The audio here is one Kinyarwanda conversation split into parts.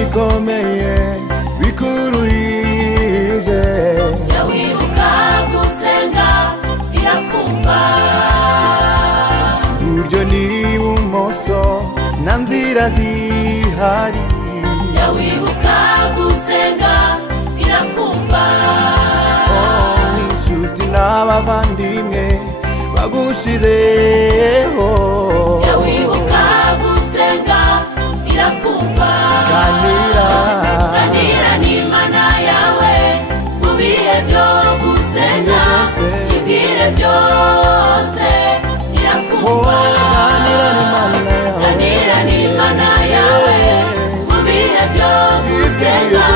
bikomeye bikuruhije, jya wibuka gusenga irakumva. buryo n'ibumoso nta nzira zihari, jya wibuka gusenga irakumva. inshuti n'abavandimwe bagushizeho, jya wibuka gusenga irakumva. ganira n'Imana yawe mu bihe byo gusenga, ibwire byose irakumva. ganira n'Imana yawe mu bihe byo gusenga,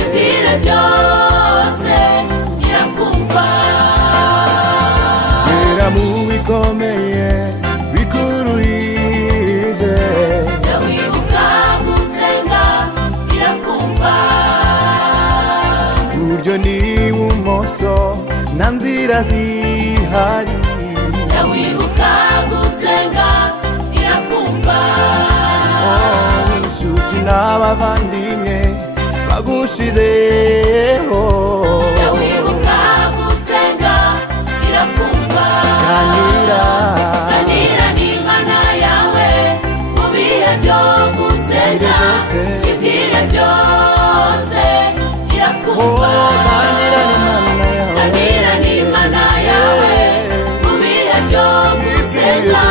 ibwire byose irakumva. gera mu bikomeye bikuruhije, jya wibuka gusenga irakumva. buryo n'ibumoso nta nzira zihari, jya wibuka gusenga irakumva. inshuti n'abavandimwe bagushizeho, jya wibuka gusenga irakumva. ganira n'Imana yawe mu bihe byo gusenga, ibwire byose irakumva. ganira n'Imana yawe mu bihe byo gusenga,